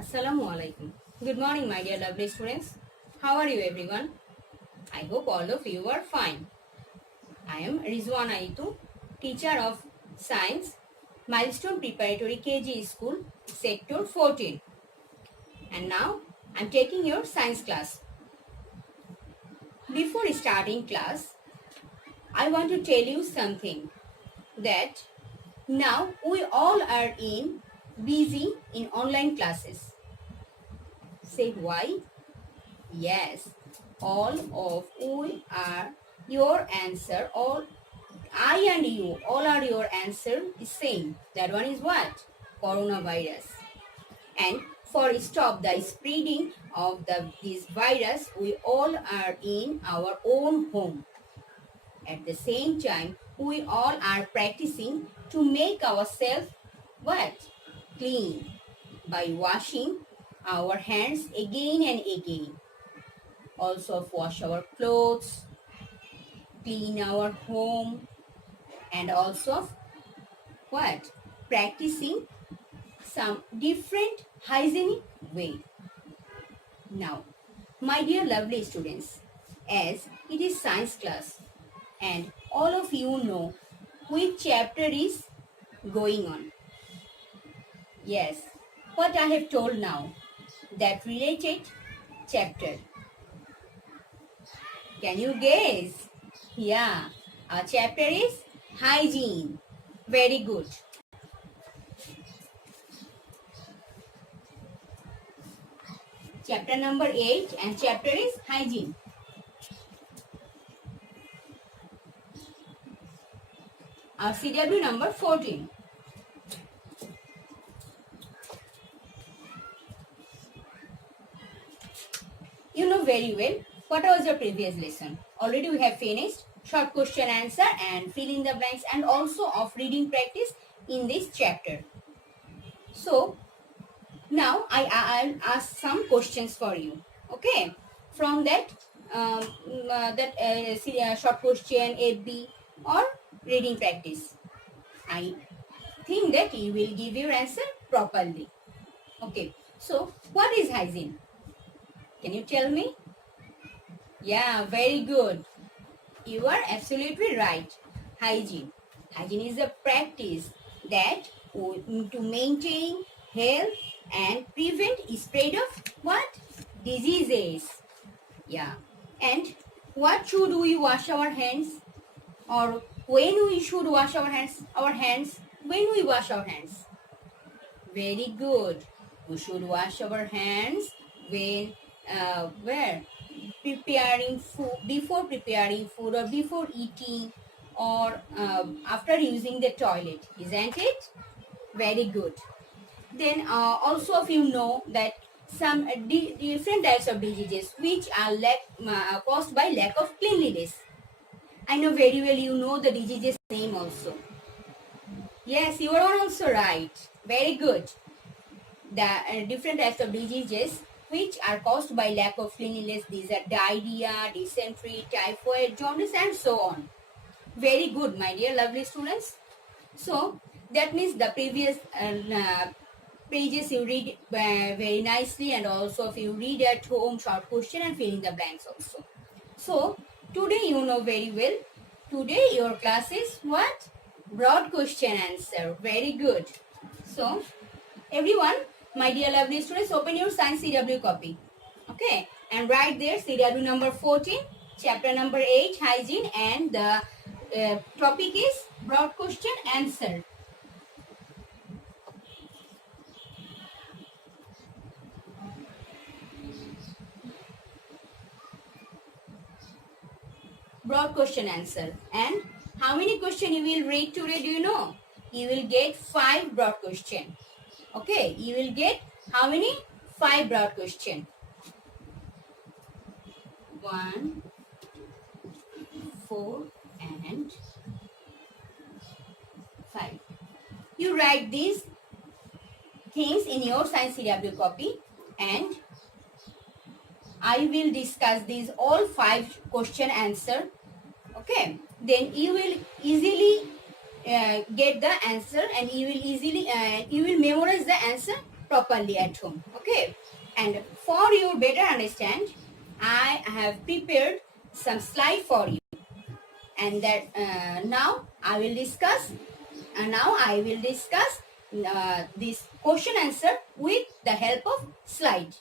Assalamu alaikum. Good morning, my dear lovely students. How are you, everyone? I hope all of you are fine. I am Rizwana Itu, teacher of Science, Milestone Preparatory KG School, Sector 14. And now I am taking your science class. Before starting class, I want to tell you something that now we all are busy in online classes. Say why? Yes, all of we are your answer. All I and you, all are your answer is same. That one is what? Coronavirus. And for stop the spreading of this virus, we all are in our own home. At the same time, we all are practicing to make ourselves what? Clean by washing our hands again and again. Also wash our clothes, clean our home, and also what? Practicing some different hygienic way. Now, my dear lovely students, as it is science class and all of you know which chapter is going on. Yes, what I have told now, that related chapter. Can you guess? Yeah, our chapter is hygiene. Very good. Chapter number 8 and chapter is hygiene. Our CW number 14. You know very well what was your previous lesson. Already we have finished short question answer and fill in the blanks and also of reading practice in this chapter. So now I'll ask some questions for you. Okay, from that short question AB or reading practice. I think that you will give your answer properly. Okay, so what is hygiene? Can you tell me? Yeah, very good. You are absolutely right. Hygiene. Hygiene is a practice that to maintain health and prevent spread of what? Diseases. Yeah. And what should we wash our hands? Or when we should wash our hands? Our hands. When we wash our hands? Very good. We should wash our hands when where? Preparing food, before preparing food or before eating or after using the toilet, isn't it? Very good. Then also if you know that some different types of diseases which are caused by lack of cleanliness. I know very well you know the diseases name also. Yes, you are also right. Very good. The different types of diseases which are caused by lack of cleanliness. These are diarrhea, dysentery, typhoid, jaundice and so on. Very good, my dear lovely students. So that means the previous pages you read very nicely, and also if you read at home short question and fill in the blanks also. So today you know very well, today your class is what? Broad question answer. Very good. So everyone, my dear lovely students, open your science CW copy. Okay, and write there CW number 14, chapter number 8, hygiene, and the topic is broad question answer. Broad question answer. And how many question you will read today, do you know? You will get 5 broad question. Okay, you will get how many? 5 broad question. 1, 4 and 5. You write these things in your science CW copy and I will discuss these all 5 question answer. Okay, then you will easily get the answer and you will memorize the answer properly at home. Okay, and for your better understand, I have prepared some slide for you, and that now I will discuss. This question answer with the help of slide.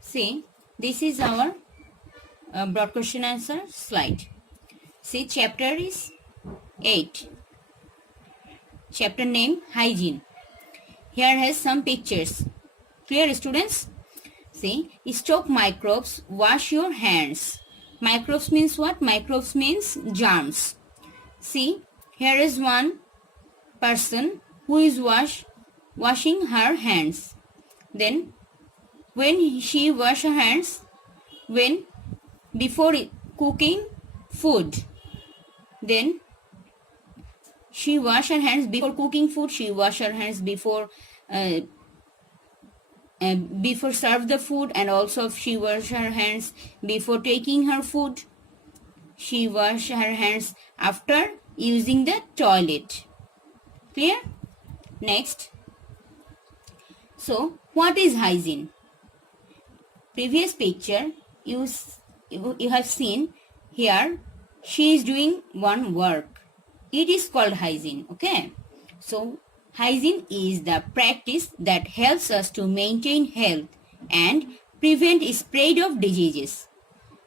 See, this is our broad question answer slide. See, chapter is 8. Chapter name hygiene. Here has some pictures. Clear, students? See, stop microbes, wash your hands. Microbes means what? Microbes means germs. See, here is one person who is washing her hands. Then, when she wash her hands, when before cooking food, then she wash her hands before cooking food. She wash her hands before serve the food, and also she wash her hands before taking her food. She wash her hands after using the toilet. Clear? Next. So, what is hygiene? Previous picture you have seen here. She is doing one work. It is called hygiene. Okay. So, hygiene is the practice that helps us to maintain health and prevent spread of diseases.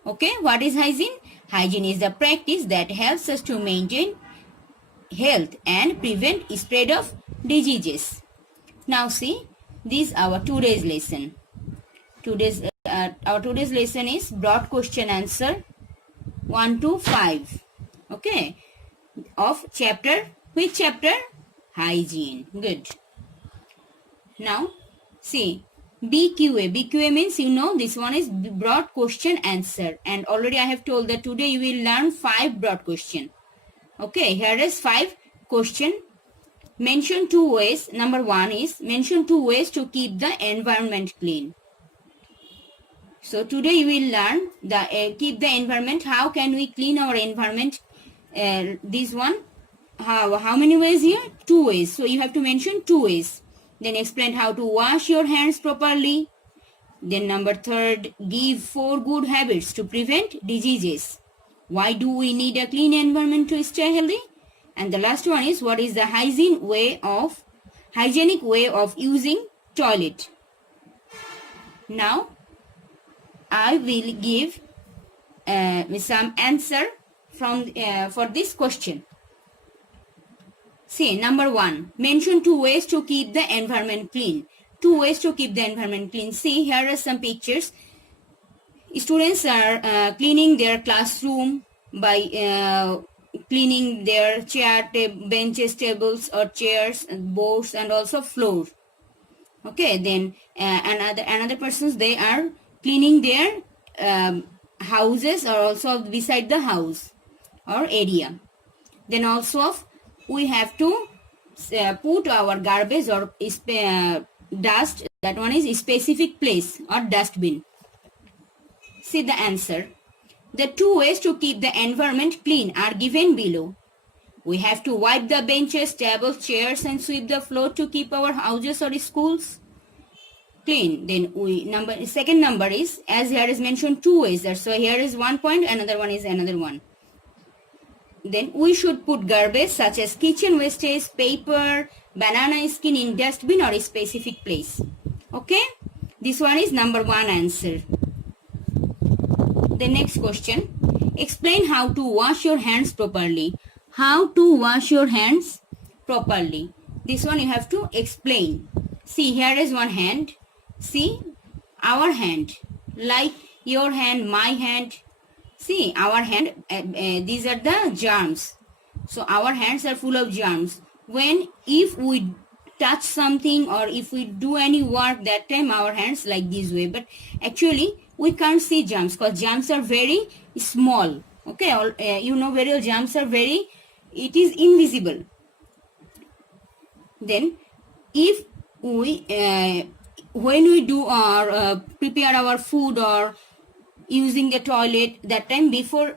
Okay, what is hygiene? Hygiene is the practice that helps us to maintain health and prevent spread of diseases. Now see, this is our today's lesson. Our today's lesson is broad question answer 1 to 5. Okay, of chapter, which chapter? Hygiene. Good. Now see, BQA. BQA means, you know, this one is broad question answer, and already I have told that today you will learn 5 broad question. Okay, here is 5 question. Mention 2 ways. Number 1 is mention 2 ways to keep the environment clean. So today you will learn the keep the environment. How can we clean our environment? This one. How many ways here? 2 ways. So you have to mention 2 ways. Then explain how to wash your hands properly. Then number 3, give 4 good habits to prevent diseases. Why do we need a clean environment to stay healthy? And the last one is, what is the hygienic way of using toilet? Now I will give some answer for this question. See, number 1, mention 2 ways to keep the environment clean. 2 ways to keep the environment clean. See, here are some pictures. Students are cleaning their classroom by cleaning their benches, tables or chairs, and boards, and also floor. Okay, then another persons, they are cleaning their houses, or also beside the house or area. Then also we have to put our garbage or dust, that one is a specific place or dustbin. See the answer. The 2 ways to keep the environment clean are given below. We have to wipe the benches, tables, chairs, and sweep the floor to keep our houses or schools clean. Then second number is, as here is mentioned 2 ways. So here is 1 point, another one is another one. Then we should put garbage such as kitchen wastage, paper, banana skin in dustbin or a specific place. Okay, this one is number 1 answer. The next question, explain how to wash your hands properly. How to wash your hands properly. This one you have to explain. See, here is one hand. See, our hand, like your hand, my hand. See, our hand, these are the germs. So our hands are full of germs. If we touch something or if we do any work, that time our hands like this way. But actually we can't see germs because germs are very small. Okay, you know very well, germs are very, it is invisible. Then if we when we do or prepare our food or using the toilet, that time before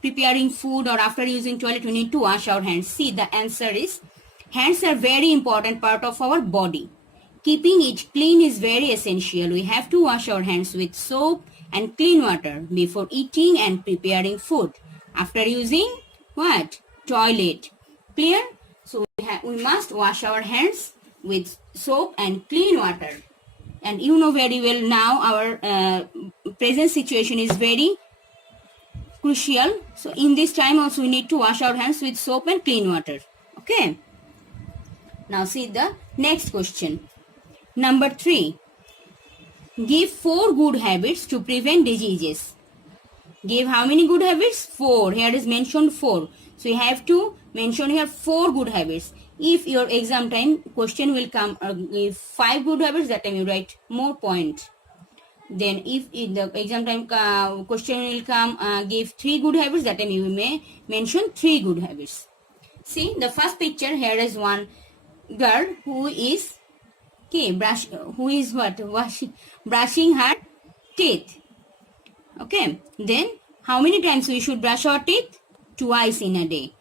preparing food or after using toilet, we need to wash our hands. See, the answer is Hands are very important part of our body. Keeping it clean is very essential. We have to wash our hands with soap and clean water before eating and preparing food. After using what? Toilet. Clear? So we must wash our hands with soap and clean water. And you know very well now our present situation is very crucial. So in this time also we need to wash our hands with soap and clean water. Okay. Now see the next question. Number 3. Give 4 good habits to prevent diseases. Give how many good habits? 4. Here is mentioned 4. So you have to mention here 4 good habits. If your exam time question will come give 5 good habits, that time you write more point. Then if in the exam time question will come give 3 good habits, that time you may mention 3 good habits. See the first picture, here is one girl who is brushing her teeth. Okay, then how many times we should brush our teeth? Twice in a day.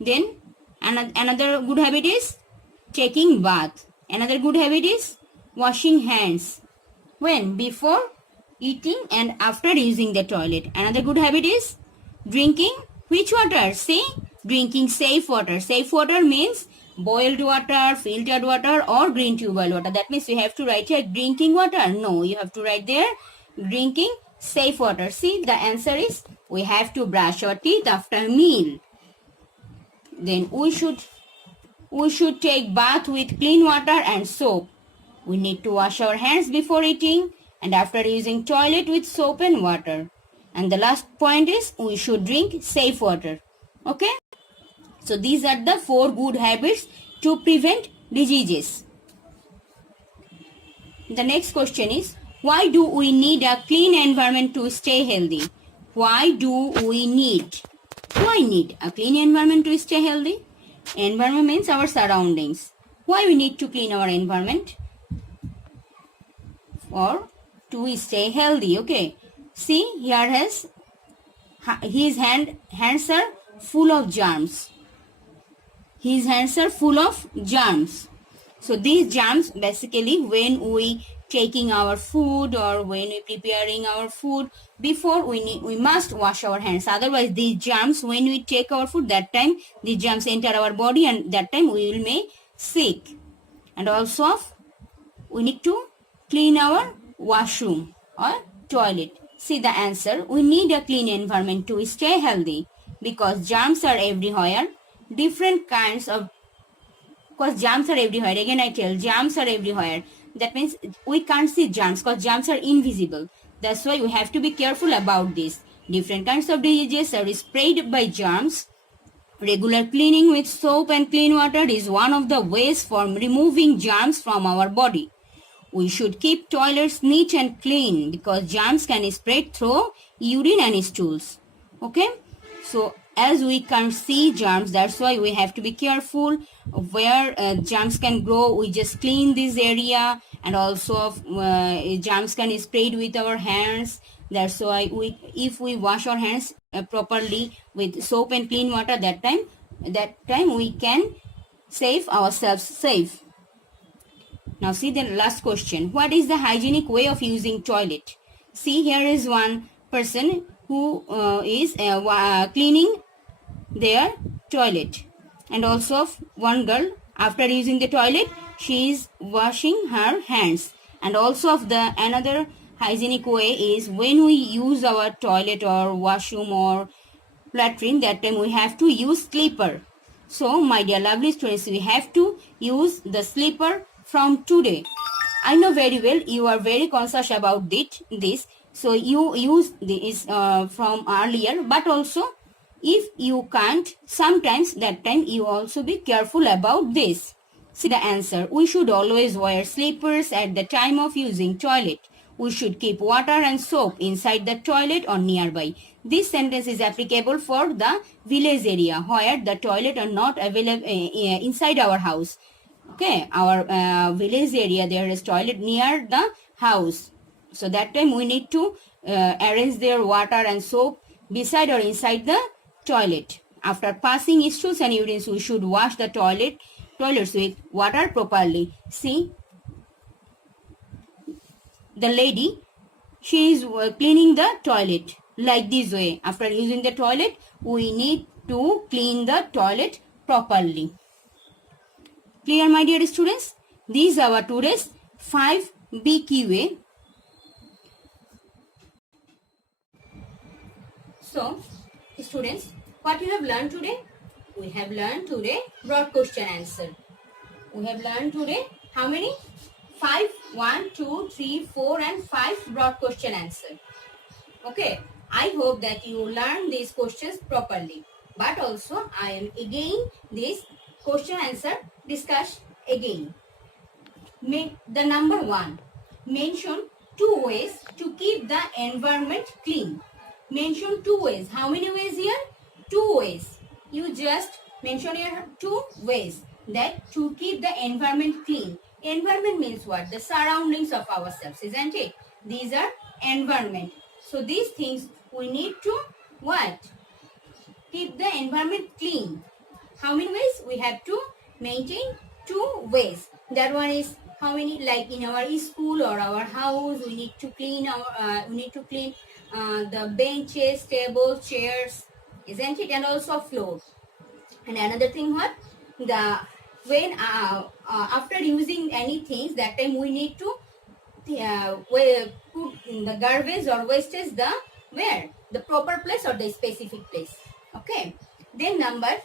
Then another good habit is taking bath. Another good habit is washing hands. When? Before eating and after using the toilet. Another good habit is drinking which water? See, drinking safe water. Safe water means boiled water, filtered water or green tubal water. That means you have to write here drinking water. No, you have to write there drinking safe water. See, the answer is we have to brush our teeth after meal. Then we should take bath with clean water and soap. We need to wash our hands before eating and after using toilet with soap and water. And the last point is we should drink safe water. Okay? So these are the 4 good habits to prevent diseases. The next question is, why do we need a clean environment to stay healthy? Why need a clean environment to stay healthy? Environment means our surroundings. Why we need to clean our environment? Or to stay healthy. Okay. See, here his hands are full of germs. His hands are full of germs. So these germs basically when we taking our food or when we preparing our food, before we must wash our hands. Otherwise these germs, when we take our food, that time the germs enter our body and that time we will may sick. And also we need to clean our washroom or toilet. See the answer, we need a clean environment to stay healthy because germs are everywhere. Different kinds of, because germs are everywhere. Again I tell, germs are everywhere. That means we can't see germs because germs are invisible. That's why we have to be careful about this. Different kinds of diseases are spread by germs. Regular cleaning with soap and clean water is one of the ways for removing germs from our body. We should keep toilets neat and clean because germs can spread through urine and stools. Okay? So as we can't see germs, that's why we have to be careful where germs can grow. We just clean this area, and also germs can spread with our hands. That's why if we wash our hands properly with soap and clean water, that time we can save ourselves safe. Now see the last question. What is the hygienic way of using toilet? See, here is one person who is cleaning their toilet, and also one girl, after using the toilet she is washing her hands. And also of the another hygienic way is when we use our toilet or washroom or latrine, that time we have to use slipper. So my dear lovely students, we have to use the slipper from today. I know very well you are very conscious about this, so you use this from earlier, but also if you can't, sometimes that time you also be careful about this. See the answer. We should always wear slippers at the time of using toilet. We should keep water and soap inside the toilet or nearby. This sentence is applicable for the village area where the toilet are not available inside our house. Okay, our village area, there is toilet near the house. So that time we need to arrange their water and soap beside or inside the toilet. After passing stools and urines, we should wash the toilet toilets with water properly. See, the lady, she is cleaning the toilet like this way. After using the toilet, we need to clean the toilet properly. Clear, my dear students? These are our today's 5 BQA. So, students, what you have learned today? We have learned today broad question answer. We have learned today how many? 5, 1, 2, 3, 4 and 5 broad question answer. Okay, I hope that you learn these questions properly. But also I am again this question answer discuss again. The number 1. Mention 2 ways to keep the environment clean. Mention 2 ways. How many ways here? 2 ways. You just mention here 2 ways that to keep the environment clean. Environment means what? The surroundings of ourselves, isn't it? These are environment. So these things we need to what? Keep the environment clean. How many ways? We have to maintain 2 ways. That one is how many? Like in our school or our house, we need to clean the benches, tables, chairs, isn't it? And also floor. And another thing, what? When after using any things, that time we need to put in the garbage or wastage the proper place or the specific place. Okay. Then number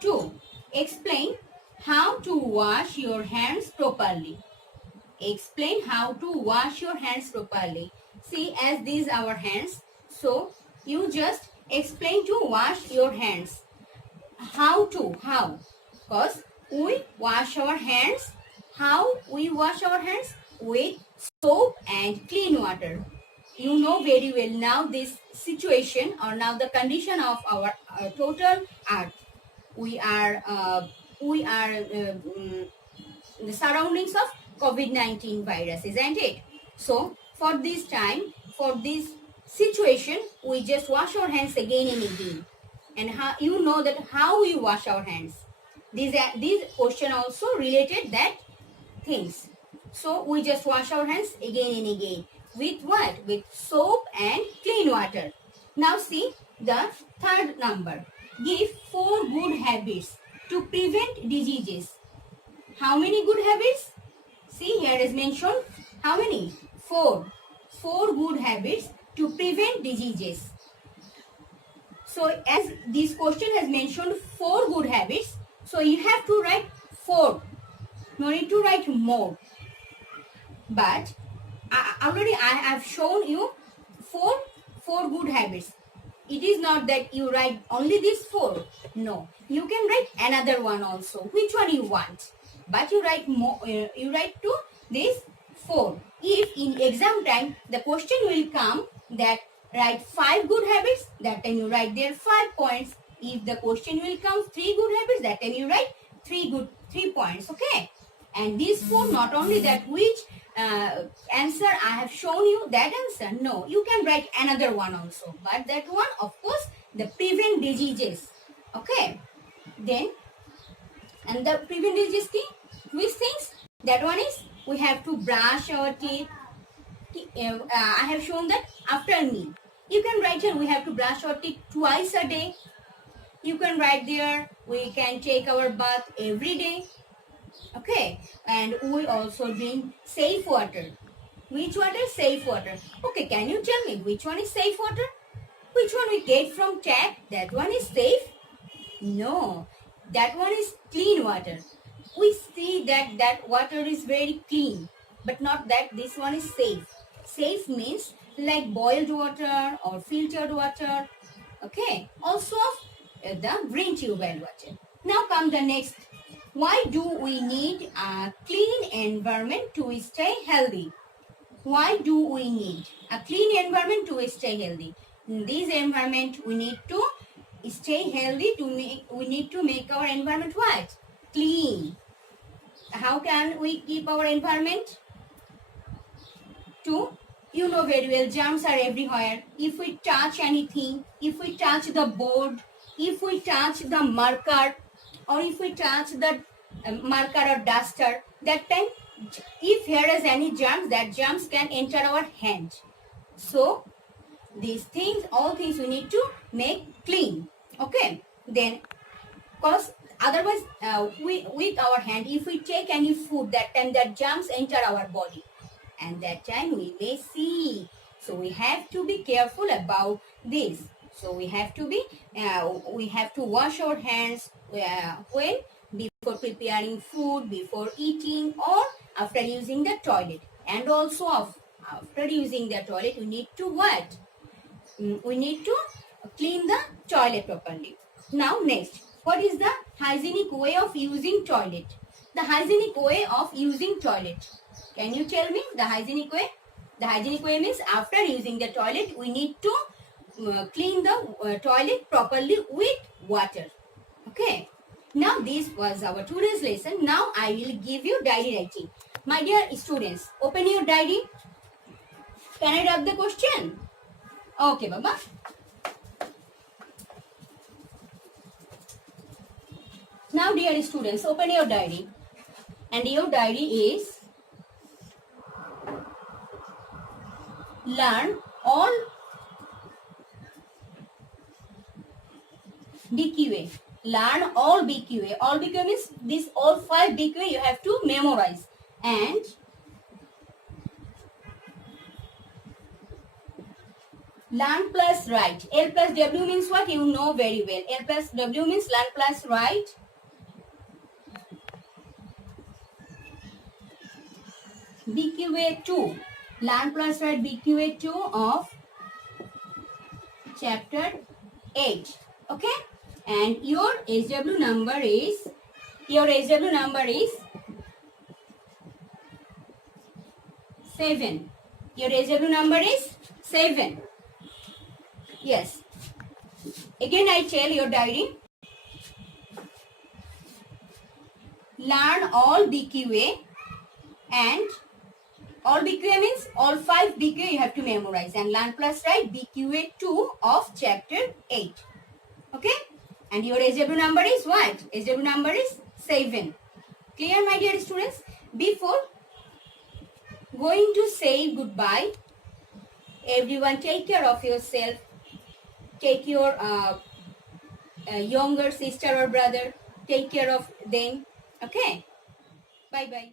2, explain how to wash your hands properly. Explain how to wash your hands properly. See, as these are our hands, so you just explain to wash your hands. How? Because we wash our hands. How we wash our hands? With soap and clean water. You know very well now this situation or now the condition of our total earth. We are the surroundings of COVID-19 virus, isn't it? So for this time, for this situation, we just wash our hands again and again. And how you know that how we wash our hands? These question also related that things. So we just wash our hands again and again. With what? With soap and clean water. Now see the third number. Give 4 good habits to prevent diseases. How many good habits? See, here is mentioned how many? 4. 4 good habits to prevent diseases. So as this question has mentioned 4 good habits, so you have to write 4. No need to write more. But already I have shown you 4 good habits. It is not that you write only these 4. No, you can write another one also. Which one you want? But you write more. You write to this 4. If in exam time the question will come that write 5 good habits, that time you write there 5 points. If the question will come 3 good habits, that time you write 3 points. Okay. And these 4, not only that which answer I have shown you that answer. No, you can write another one also. But that one, of course, the prevent diseases. Okay. Then, and the prevent diseases thing, which things? That one is we have to brush our teeth. I have shown that after meal. You can write here we have to brush our teeth twice a day. You can write there we can take our bath every day. Okay, and we also drink safe water. Which water? Safe water. Okay, can you tell me which one is safe water? Which one we get from tap? That one is safe? No, that one is clean water. We see that water is very clean, but not that this one is safe. Safe means like boiled water or filtered water. Okay, also the green tube well water. Now come the next. Why do we need a clean environment to stay healthy? Why do we need a clean environment to stay healthy? In this environment, we need to stay healthy. We need to make our environment what? Clean. How can we keep our environment? You know very well, germs are everywhere. If we touch anything, if we touch the board, if we touch the marker, or if we touch the marker or duster, that time if here is any germs, that germs can enter our hand. So these things, all things we need to make clean. Okay, then because otherwise with our hand, if we take any food, that time that germs enter our body and that time we may see. So we have to be careful about this. So we have to wash our hands when before preparing food, before eating, or after using the toilet. And also after using the toilet, we need to what? We need to clean the toilet properly. Now next, what is the hygienic way of using toilet? The hygienic way of using toilet. Can you tell me the hygienic way? The hygienic way means after using the toilet, we need to clean the toilet properly with water. Okay. Now this was our today's lesson. Now I will give you diary writing. My dear students, open your diary. Can I wrap the question? Okay, Baba. Now dear students, open your diary. And your diary is learn all BQA. Learn all BQA. All BQA means this all 5 BQA you have to memorize. And learn plus write. L plus W means what? You know very well. L plus W means learn plus write. BQA 2. Learn plus write BQA 2 of chapter 8. Okay? And your SW number is 7. Your SW number is 7. Yes. Again I tell your diary. Learn all BQA, and all BQA means all 5 BQA you have to memorize, and learn plus write BQA 2 of chapter 8. Okay? And your SW number is what? SW number is 7. Clear, my dear students? Before going to say goodbye, everyone take care of yourself. Take your younger sister or brother. Take care of them. Okay? Bye-bye.